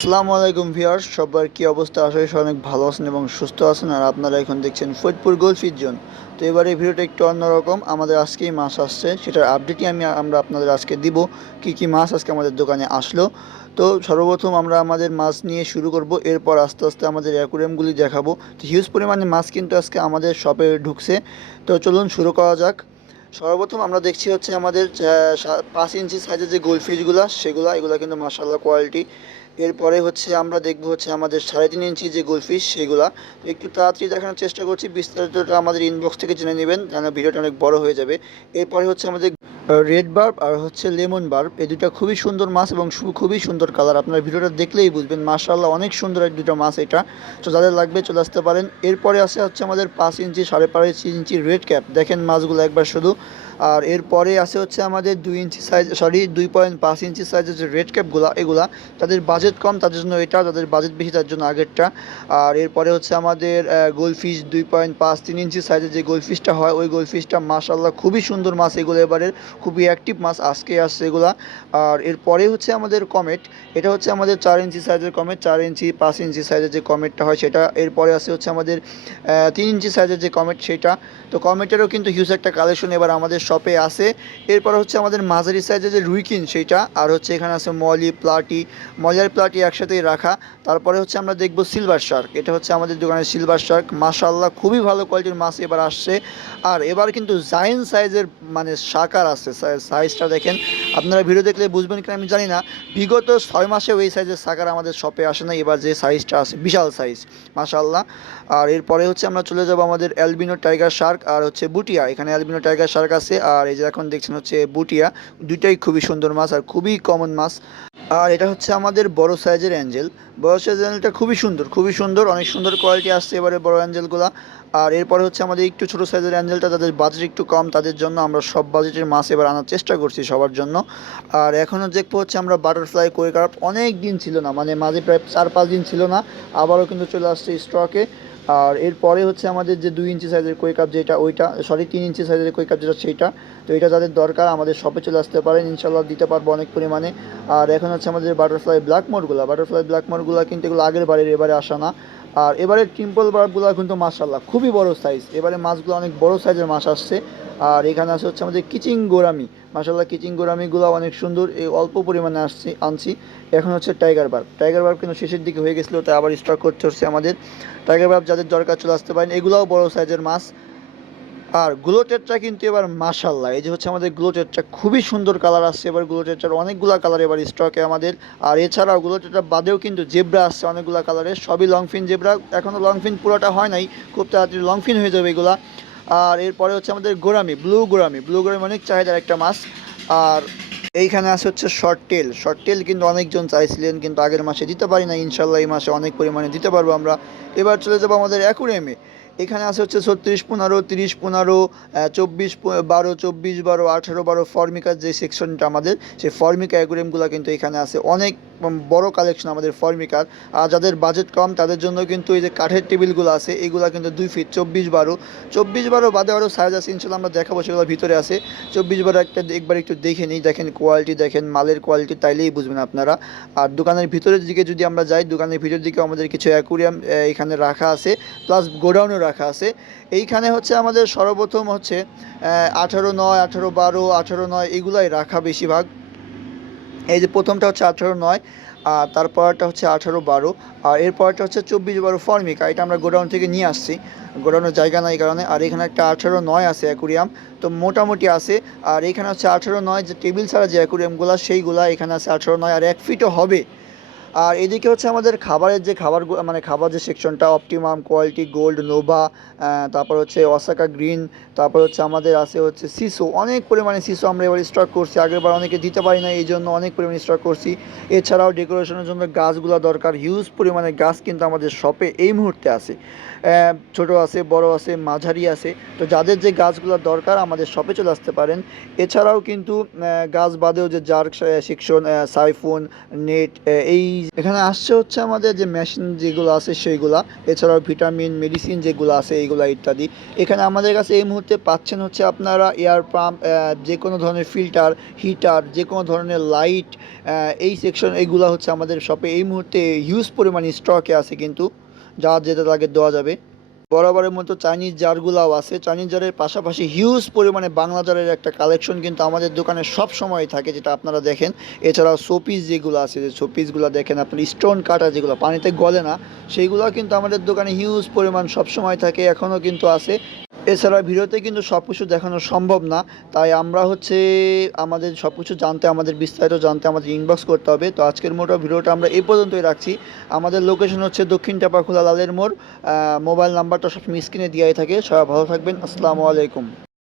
আসসালামু আলাইকুম ভিউয়ার্স, সবার কি অবস্থা? আশা করি সবাই অনেক ভালো আছেন এবং সুস্থ আছেন। আর আপনারা এখন দেখছেন ফরিদপুর গোল্ড জোন। তো এবারে ভিডিওটা একটু অন্যরকম। আমাদের আজকেই মাছ আসছে, সেটার আপডেটই আমরা আপনাদের আজকে দিব। কি কি মাছ আজকে আমাদের দোকানে আসলো। তো সর্বপ্রথম আমরা আমাদের মাছ নিয়ে শুরু করব, এরপর আস্তে আস্তে আমাদের অ্যাকুরিয়ামগুলি দেখাবো। তো হিউজ পরিমাণে মাছ কিন্তু আজকে আমাদের শপে ঢুকছে। তো চলুন শুরু করা যাক। সর্বপ্রথম আমরা দেখছি হচ্ছে আমাদের 5 ইঞ্চি সাইজের যে গোল্ডফিশগুলো এগুলা কিন্তু মাশাআল্লাহ কোয়ালিটি। এরপরে হচ্ছে আমরা দেখবো হচ্ছে আমাদের 3.5 ইঞ্চি যে গোল্ডফিশ সেগুলা। একটু তাড়াতাড়ি দেখানোর চেষ্টা করছি, বিস্তারিতটা আমাদের ইনবক্স থেকে জেনে নেবেন, যেন ভিডিওটা অনেক বড় হয়ে যাবে। এরপরে হচ্ছে আমাদের রেড বার্ব আর হচ্ছে লেমন বার্ব, এই দুটা খুবই সুন্দর মাছ এবং খুবই সুন্দর কালার। আপনার ভিডিওটা দেখলেই বুঝবেন মাশাআল্লাহ অনেক সুন্দর এক দুটো মাছ এটা। তো যাদের লাগবে চলে আসতে পারেন। এরপরে আসে হচ্ছে আমাদের 5 ইঞ্চি 5.5 ইঞ্চি রেড ক্যাপ, দেখেন মাছগুলো একবার শুধু। আর এরপরে আসে হচ্ছে আমাদের 2 ইঞ্চি সাইজ 2.5 ইঞ্চি সাইজের যে রেড ক্যাপগুলো এগুলা, তাদের বাজেট কম তাদের জন্য এটা, তাদের বাজেট বেশি তার জন্য আগেরটা। আর এরপরে হচ্ছে আমাদের গোল্ডফিশ 2.5-3 ইঞ্চি সাইজের যে গোল্ডফিশটা হয় ওই গোল্ডফিশটা মাশাআল্লাহ খুবই সুন্দর মাছ এগুলো, এবারের খুবই অ্যাক্টিভ মাছ আজকে আসছে এগুলা। আর এরপরে হচ্ছে আমাদের কমেট, এটা হচ্ছে আমাদের 4 ইঞ্চি সাইজের কমেট, 4 ইঞ্চি 5 ইঞ্চি সাইজের যে কমেটটা হয় সেটা। এরপরে আসে হচ্ছে আমাদের 3 ইঞ্চি সাইজের যে কমেট সেটা। তো কমেটেরও কিন্তু হিউজ একটা কালেকশন এবার আমাদের শপে আছে। এরপর হচ্ছে আমাদের মাঝারি সাইজের যে রুইকিন সেইটা, আর হচ্ছে এখানে আছে মলি প্লাটি, মলি আর প্লাটি একসাথেই রাখা। তারপরে হচ্ছে আমরা দেখব সিলভার শার্ক, এটা হচ্ছে আমাদের দোকানের সিলভার শার্ক, মাশাআল্লাহ খুবই ভালো কোয়ালিটির মাছ এবার আসছে। আর এবার কিন্তু জায়েন্ট সাইজের মানে শাকার আছে, সাইজটা দেখেন। আপনারা ভিডিও দেখলে বুঝবেন কিনা আমি জানি না, বিগত 6 মাসে ওই সাইজের শাকার আমাদের শপে আসে না, এবার যে সাইজটা আছে বিশাল সাইজ মাশাআল্লাহ। আর এরপরে হচ্ছে আমরা চলে যাব আমাদের অ্যালবিনো টাইগার শার্ক আর হচ্ছে বুটিয়া, এখানে অ্যালবিনো টাইগার শার্ক আছে আর এই যে এখন দেখছেন হচ্ছে বুটিয়া। দুইটাই খুবই সুন্দর মাছ আর খুবই কমন মাছ। আর এটা হচ্ছে আমাদের বড় সাইজের অ্যাঞ্জেল, বড় সাইজের অ্যাঞ্জেলটা খুবই সুন্দর, অনেক সুন্দর কোয়ালিটি আসছে এবারে বড় অ্যাঞ্জেলগুলো। আর এরপরে হচ্ছে আমাদের একটু ছোটো সাইজের অ্যাঞ্জেলটা, যাদের বাজেট একটু কম তাদের জন্য আমরা সব বাজেটের মাছ এবার আনার চেষ্টা করছি সবার জন্য। আর এখনও দেখবো হচ্ছে আমরা বাটারফ্লাই কই কার্প, অনেক দিন ছিল না, মানে মাঝে প্রায় 4-5 দিন ছিল না, আবারও কিন্তু চলে আসছে স্টকে। আর এরপরে হচ্ছে আমাদের যে 2 ইঞ্চি সাইজের কই কাপ যেটা, ওইটা 3 ইঞ্চি সাইজের কই কাপ যেটা সেইটা। তো এটা যাদের দরকার আমাদের শপে চলে আসতে পারেন, ইনশাল্লাহ দিতে পারবো অনেক পরিমাণে। আর এখন হচ্ছে আমাদের বাটারফ্লাই ব্ল্যাক মোডগুলো কিন্তু এগুলো আগের বারের, এবারে আসা না। আর এবারে টিম্পল বার্বগুলো কিন্তু মাশাল্লাহ খুবই বড় সাইজ, এবারে মাছগুলো অনেক বড় সাইজের মাছ আসছে। আর এখানে আছে হচ্ছে আমাদের কিচিং গোরামি, মাশাল্লাহ কিচিং গোরামিগুলো অনেক সুন্দর, এই অল্প পরিমাণে আনছি। এখন হচ্ছে টাইগার বার্ব কিন্তু শেষের দিকে হয়ে গেছিলো, তাই আবার স্টক করতে হচ্ছে আমাদের। টাইগার বার্ব যাদের দরকার চলে আসতে পারেন, এগুলোও বড় সাইজের মাছ। আর গ্লোটেটটা কিন্তু এবার মাশাল্লাহ, এই যে হচ্ছে আমাদের গ্লোটেটটা খুবই সুন্দর কালার আসছে এবার, গ্লোটেটটার অনেকগুলো কালার এবার স্টকে আমাদের। আর এছাড়াও গ্লোটেটটা বাদেও কিন্তু জেব্রা আসছে অনেকগুলো কালারের, সবই লংফিন জেব্রা, এখনও লংফিন পুরোটা হয় নাই, খুব তাড়াতাড়ি লংফিন হয়ে যাবে এগুলা। আর এরপরে হচ্ছে আমাদের ব্লু গোরামি অনেক চাহিদার একটা মাছ। আর এইখানে আছে হচ্ছে শর্ট টেল কিন্তু অনেকজন চাইছিলেন, কিন্তু আগের মাসে দিতে পারি না, ইনশাল্লাহ এই মাসে অনেক পরিমাণে দিতে পারবো আমরা। এবার চলে যাবো আমাদের অ্যাকুরিয়ামে। এখানে আছে হচ্ছে 36-15, 30-15, 24-12, 24-12, 18-12 ফর্মিকার যে সেকশনটা আমাদের, সেই ফর্মিকা অ্যাকুরিয়ামগুলো কিন্তু এখানে আছে অনেক বড় কালেকশন আমাদের ফর্মিকার। আর যাদের বাজেট কম তাদের জন্য কিন্তু এই যে কাঠের টেবিলগুলো আছে এগুলো কিন্তু 2 ফিট, 24-12 বাদে আরও সাইজ আছে, ইনশাল্লাহ আমরা দেখাবো, সেগুলো ভিতরে আছে। 24-12 একবার একটু দেখে নিই, দেখেন কোয়ালিটি, দেখেন মালের কোয়ালিটি, তাইলেই বুঝবেন আপনারা। আর দোকানের ভিতরের দিকে যদি আমরা যাই, দোকানের ভিতরের দিকে আমাদের কিছু অ্যাকুরিয়াম এখানে রাখা আছে, প্লাস গোডাউনও রাখা আছে। এইখানে হচ্ছে আমাদের সর্বপ্রথম হচ্ছে 18-9, 18-12, 18-9 এগুলাই রাখা বেশিরভাগ। এই যে প্রথমটা হচ্ছে 18-9, আর তারপরটা হচ্ছে 18-12, আর এরপরটা হচ্ছে 24-12 ফর্মিকা, এটা আমরা গোডাউন থেকে নিয়ে আসছি, গোডাউনের জায়গা নাই কারণে। আর এখানে একটা 18-9 আছে অ্যাকুরিয়াম, তো মোটামুটি আছে। আর এখানে হচ্ছে 18-9 যে টেবিল ছাড়া যে অ্যাকুরিয়ামগুলো সেইগুলা এখানে আছে 18-9, আর 1 ফিটও হবে। আর এদিকে হচ্ছে আমাদের খাবারের যে মানে খাবার যে সেকশনটা, অপটিমাম, কোয়ালিটি গোল্ড, নোভা, তারপর হচ্ছে অসাকা গ্রিন, তারপর হচ্ছে আমাদের আছে হচ্ছে সিসো, অনেক পরিমাণে সিসো আমরা এবার স্টক করছি, আগেরবার অনেকে দিতে পারি না এই জন্য অনেক পরিমাণে স্টক করছি। এছাড়াও ডেকোরেশনের জন্য গাছগুলো দরকার, হিউজ পরিমাণে গাছ কিন্তু আমাদের শপে এই মুহূর্তে আছে, ছোট আছে, বড় আছে, মাঝারি আছে। তো যাদের যে গাছগুলো দরকার আমাদের শপে চলে আসতে পারেন। এছাড়াও কিন্তু গাছ বাদেও যে জার্ক সেকশন, সাইফোন, নেট, এই এখানে আসছে হচ্ছে আমাদের যে মেশিন যেগুলো আছে সেইগুলা, এছাড়াও ভিটামিন মেডিসিন যেগুলো আছে এইগুলা ইত্যাদি। এখানে আমাদের কাছে এই মুহূর্তে পাচ্ছেন হচ্ছে আপনারা এয়ার পাম্প, যে কোনো ধরনের ফিল্টার, হিটার, যে কোনো ধরনের লাইট, এই সেকশন এইগুলা হচ্ছে আমাদের শপে এই মুহূর্তে হিউজ পরিমাণে স্টকে আছে, কিন্তু যার যেটা লাগে দেওয়া যাবে। বরাবরের মতো চাইনিজ জারগুলাও আছে। চাইনিজ জারের পাশাপাশি হিউজ পরিমাণে বাংলা জারের একটা কালেকশন কিন্তু আমাদের দোকানে সব সময় থাকে, যেটা আপনারা দেখেন। এছাড়াও শোপিস যেগুলো আছে, যে শোপিসগুলো দেখেন আপনার স্টোন কাটা, যেগুলো পানিতে গলে না, সেইগুলো কিন্তু আমাদের দোকানে হিউজ পরিমাণ সব সময় থাকে, এখনও কিন্তু আছে। এছাড়া ভিডিওতে কিন্তু সব কিছু দেখানো সম্ভব না, তাই আমরা হচ্ছে আমাদের সব কিছু জানতে, আমাদের বিস্তারিত জানতে আমাদের ইনবক্স করতে হবে। তো আজকের মোটো ভিডিওটা আমরা এই পর্যন্তই রাখছি। আমাদের লোকেশন হচ্ছে দক্ষিণ টেপাখোলা লালের মোড়। মোবাইল নাম্বারটা সবসময় স্ক্রিনে দেওয়াই থাকে। সবাই ভালো থাকবেন। আসসালামু আলাইকুম।